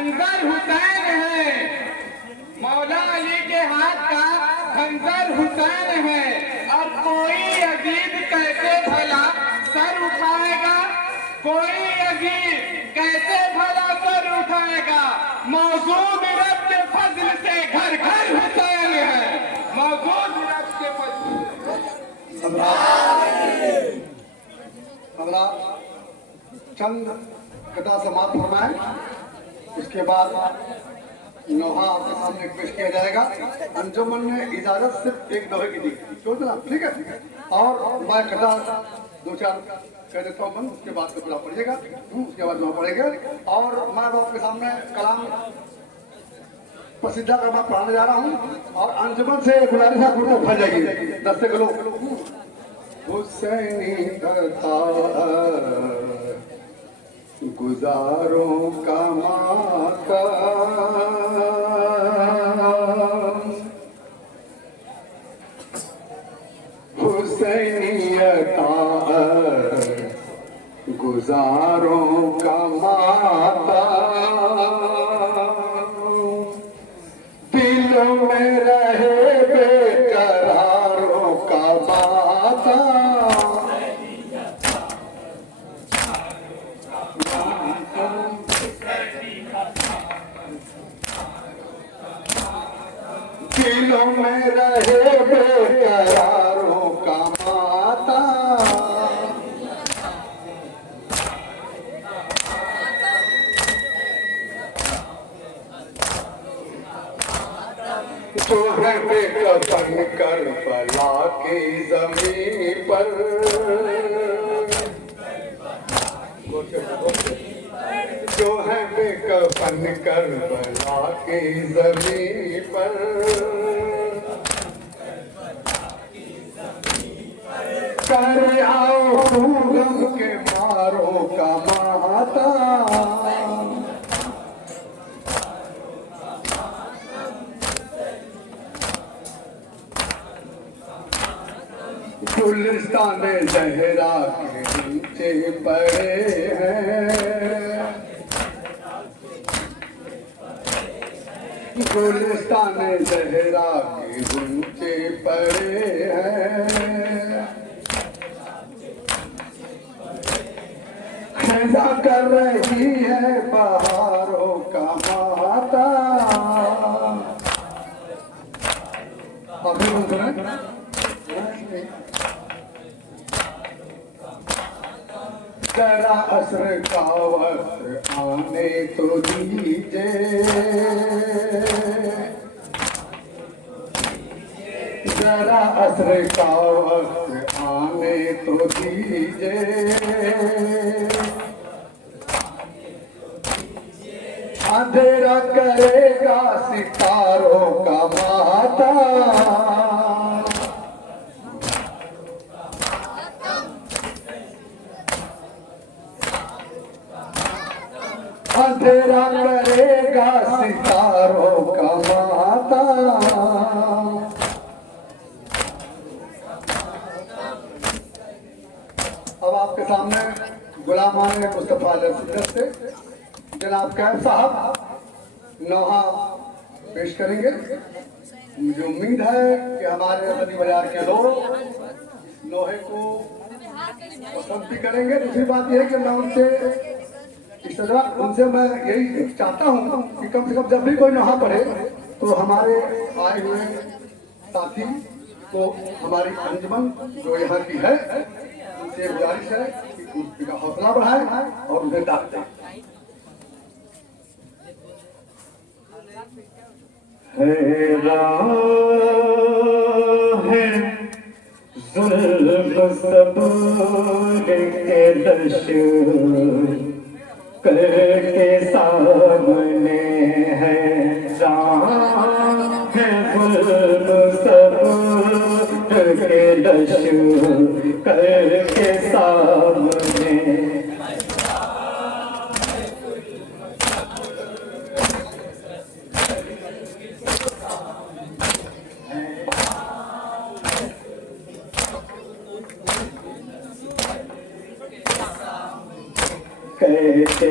खंजर हुसैन है, मौला अली के हाथ का खंजर हुसैन है। अब कोई अजीब कैसे भला सर उठाएगा, कोई अजीब कैसे भला सर उठाएगा। मौजूद रब के फजल से घर घर हुसैन है, मौजूद रब के फजल। चंद कथा समाप्त फरमाए, उसके बाद नोहा आपके सामने पेश किया जाएगा। अंजुमन ने इजाजत सिर्फ एक दोहे की दी, ठीक है। और मैं कथा दो चार कह देता हूँ, उसके बाद कपड़ा पड़ेगा, उसके बाद नोहा पड़ेगा। और मैं आपके सामने कलाम प्रसिद्धा का मैं पढ़ाने जा रहा हूँ। और अंजुमन से गुलारी साहब फोटो फल जाएगी 10 से किलो हुसैनी था गुजारों का माता, हुसैनियता गुजारों का माता, दिलों में रहे बेकरारों का माता, दिलों में रहे बेकरारों का माता, जो है बेकफन करबला की जमीन पर, जो है बेकफन करबला की जमीन पर, कर आओ गम के मारों का माता, गुलिस्तान जहरा के नीचे पड़े हैं, गुलिस्तान जहरा के नीचे पड़े हैं, खैजा कर रही है बहारों का माता। अभी जरा असर का वक्त आने तो दीजिए, जरा असर का वक्त आने तो दीजिए, अंधेरा करेगा सितारों का माता, अंधेरा करेगा सितारों का माता। अब आपके सामने गुलामान मुस्तफा से जनाब कैफ साहब नोहा पेश करेंगे। मुझे उम्मीद है कि हमारे मदनी बाजार के लोग लोहे को पसंद भी करेंगे। दूसरी बात यह है कि मैं उनसे मैं यही चाहता हूँ कि कम से कम जब भी कोई नोहा पढ़े तो हमारे आए हुए साथी को हमारी अंजुमन जो यहाँ की है उनसे गुजारिश है कि उनका हौसला बढ़ाए और उन्हें दाद दें। करके सामने है राह है जुल्म सब के लश्कर करके सामने। कहते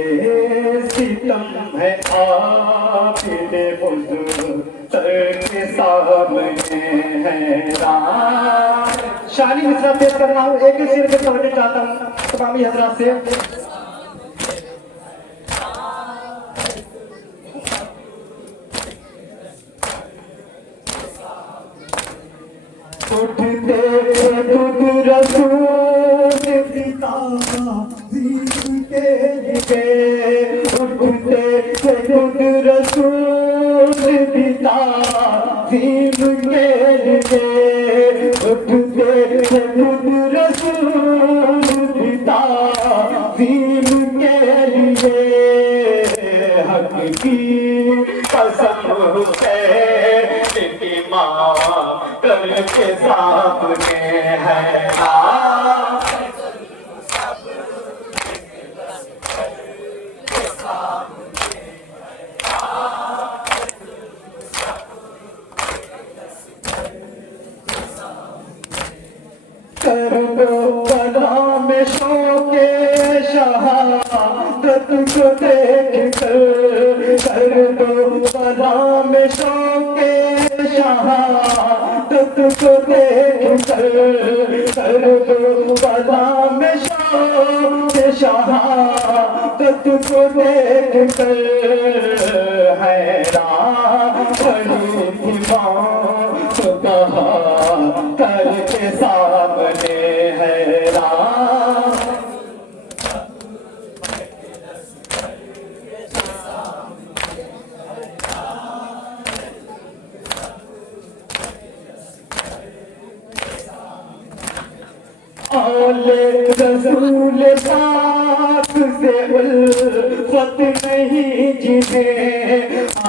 सितम है आबिद हुजूर के सामने हैरान। शानी मिश्रा पेश कर रहा हूँ, एक ही शेर में समझना चाहता हूँ तमामी हजरात से। उठते खुद रसूल पिता जीव के लिए, उठते खुद रसूल पिता जीव के लिए, उठते खुद रसूल पिता जीव के लिए। हक की कसम है कि माँ करके सामने है कर दो कलाम शोके शहादत को देख कर दो कलाम शोके शहादत को देख कर दो कलाम शोके शहादत को देख कर हैरान बड़ी थी माँ तो कहा करके सामने हैरान। औले रसूल पाक से उल्फत नहीं जिन्हें,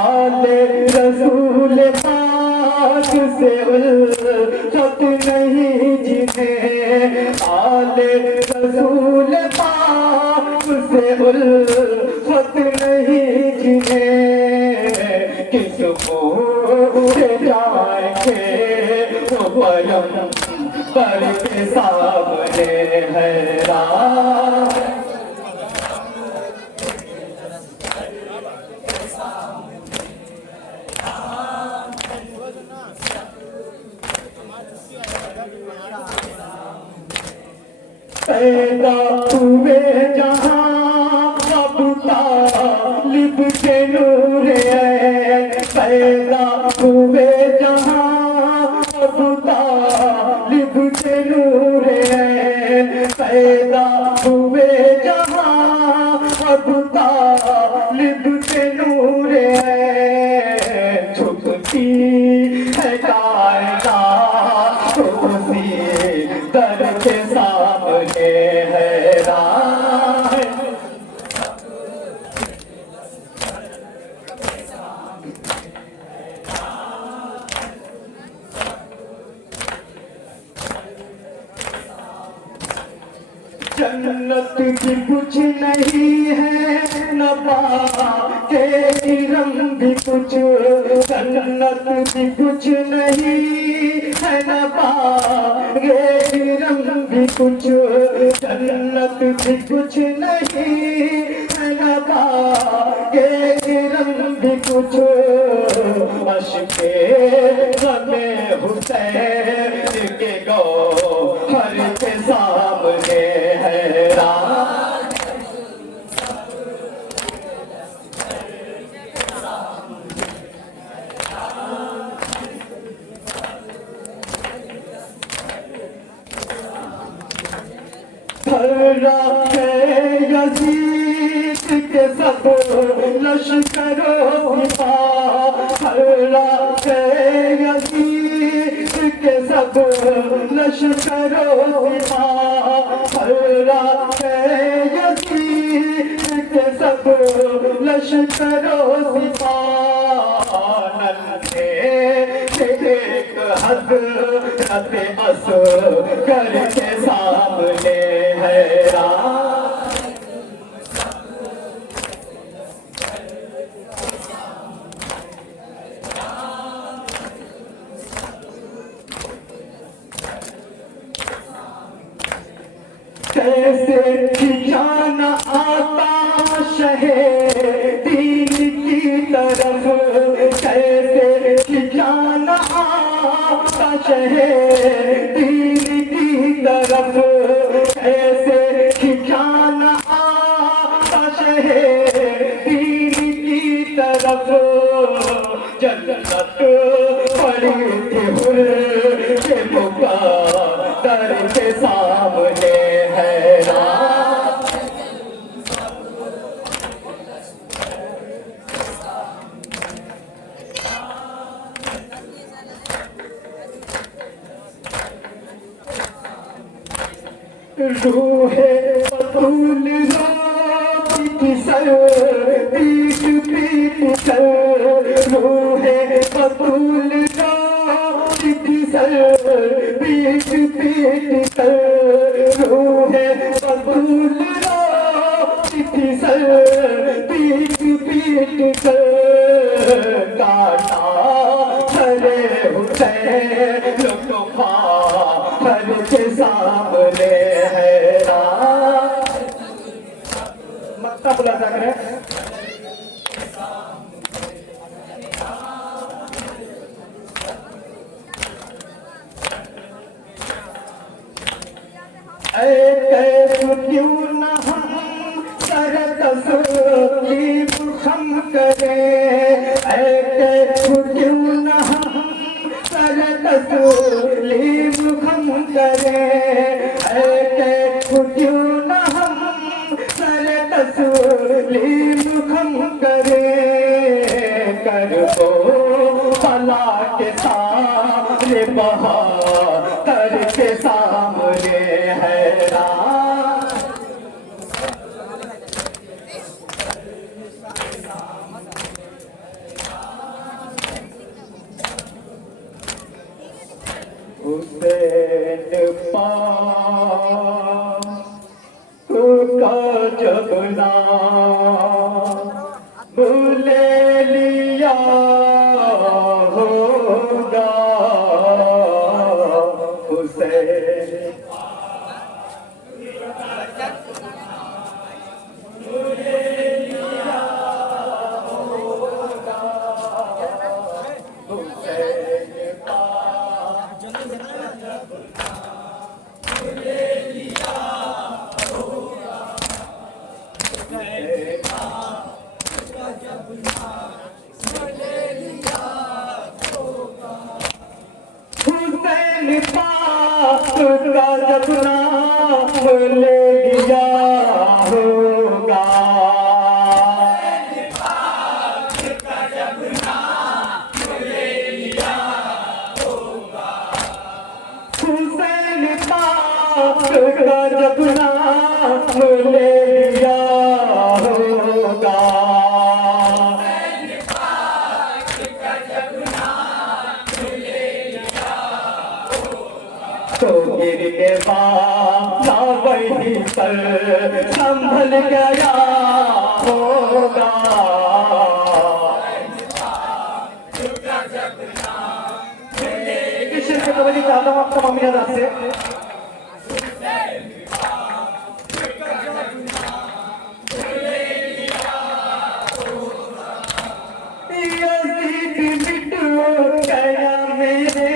औले रसूल पाक से उल्फत नहीं जिन्हें, औले रसूल पाक से उल्फत नहीं जिन्हें। किस मुँह से जाएंगे वो पलम पर के सामने हैरान। पैदा हुए जहाँ अबू तालिब के नूर है, पैदा हुए जहाँ अबू तालिब के नूर है, पैदा हुए जहाँ अबू तालिब के नूर है। झुकती है कायनात उसी दर के सामने हैरान। जन्नत भी कुछ नहीं है न पाके रंग भी कुछ, जन्नत भी कुछ नहीं है न पाके रंग भी कुछ, जन्नत भी कुछ नहीं है न पाके रंग भी कुछ। अश्के ग़मे हुसैन के गौहर के सामने हैरान। भरा है यजीद के सब लश्करों की भरा है यजीद के सब लश्करों की भरा है यजीद के सब लश्करों की एक हज़रत असगर के सामने हैरान। कैसे जाना आता शहे रूहे बतूल रोती थी सर पीट पीट कर रूहे बतूल रोती थी सर पीट पीट कर रूहे बतूल रोती थी सर पीट पीट कर काटा हरे हुसैन लुटफा हर के सामने है मक्ता बुला जाकर क्यों न हम सर तस्लीम हम करें क्यों न हम सर तस्लीम हम करें क्यों न हम सर तस्लीम हम करें कर दो भला के सामने बहार के सामने है हुसैन पाक का जब नाम ले लिया होगा हुसैन हुसैन पाक का जब नाम ले लिया होगा हुसैन पाक का जब नाम ले लिया होगा तो गिरने वाला वहीं पर संभल गया होगा इस शेर को तवज्जो चाहता हूँ आप तमाम इजाजत से यज़ीद मिट गया मेरे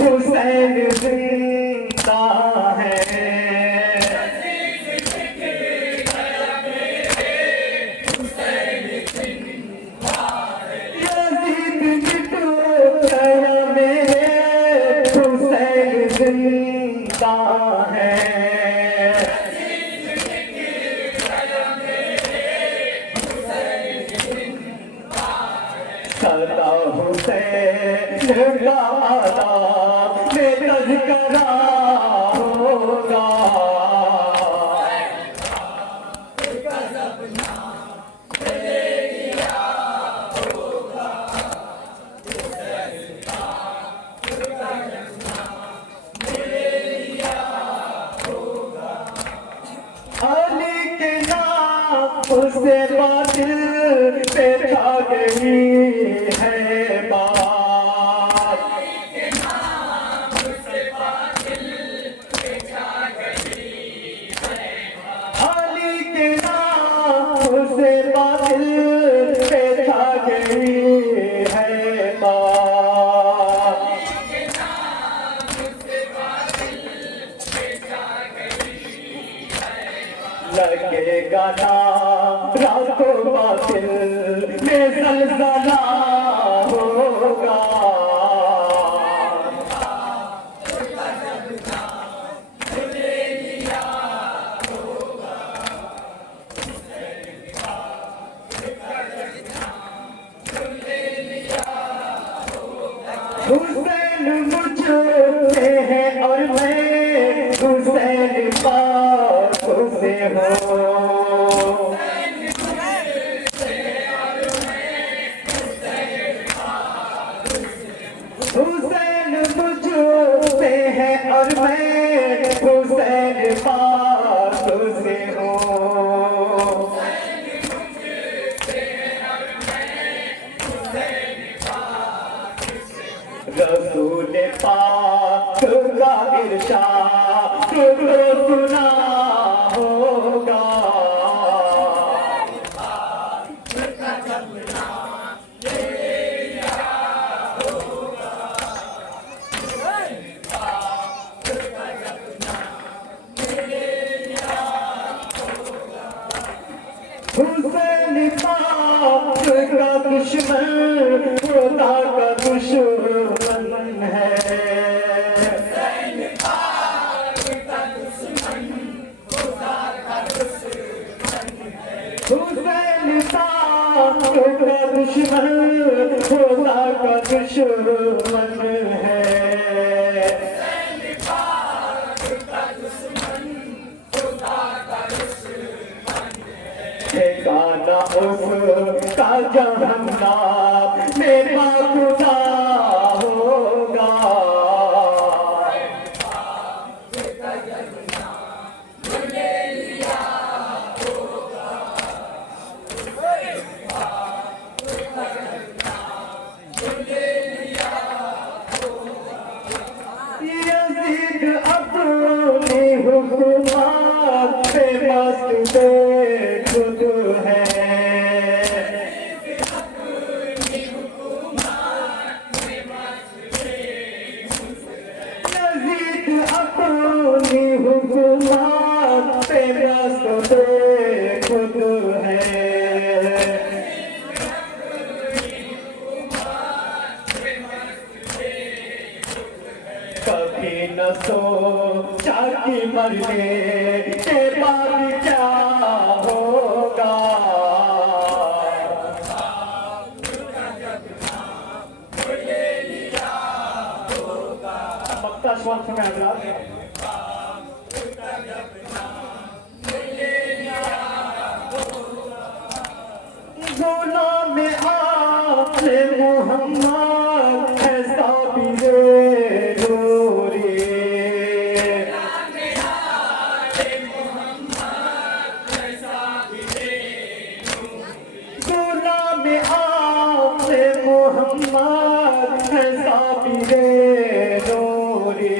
हुसैन जिंदा है यज़ीद मिट गया मेरे हुसैन जिंदा है सदा हुसैन गाना में तज़किरा होगा अली के नाम से बातिल पे छा गई है बात अली के नाम से बातिल पे छा गई है बात लगेगा ना रातों बातिल में ज़लज़ला होगा हुसैन मुझ में है और मैं हुसैन पा हुसैन पाक का दुश्मन खुदा का दुश्मन है। हुसैन पाक का दुश्मन खुदा का दुश्मन है। ठिकाना उसका जहन्नम में खुदा होगा। यजीद अपनी हुकूमत पे मस्त खुद है। यजीद अपनी हुकूमत पे मस्त खुद है। कभी न सोचा कि मरने के बाद क्या होगा। मक्ता स्वाद समय हजरात। गुलाम में आपसे मोहम्मद है साबिरे नूरी। गुलाम में आपसे मोहम्मद है साबिरे नूरी।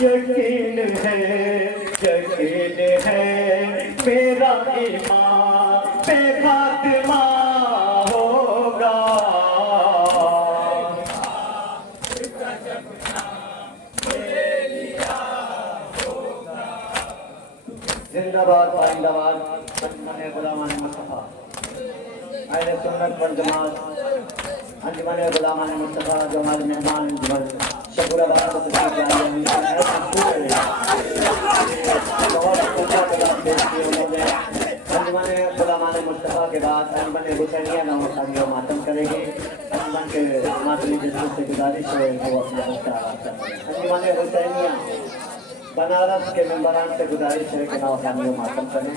यकीन है मेरा ईमान पे फातिमा होगा। जिंदाबाद पाइंदाबाद अंजुमन गुलामान मुस्तफा अहले सुन्नत वल जमात अंजुमन गुलामान मुस्तफा जो हमारे मेहमान अंजुमन शकुराबाद को तशरीफ लाए हैं। अंजुमन गुलामान मुस्तफा के बाद अंजुमन हुसैनिया नौ मातम करेगी। अंजुमन के मातमी जज्बे से गुजारिश है वो अपना मुस्ताद अंजुमन हुसैनिया बनारस के मेंबरान से गुजारिश है कि नौ मातम करें।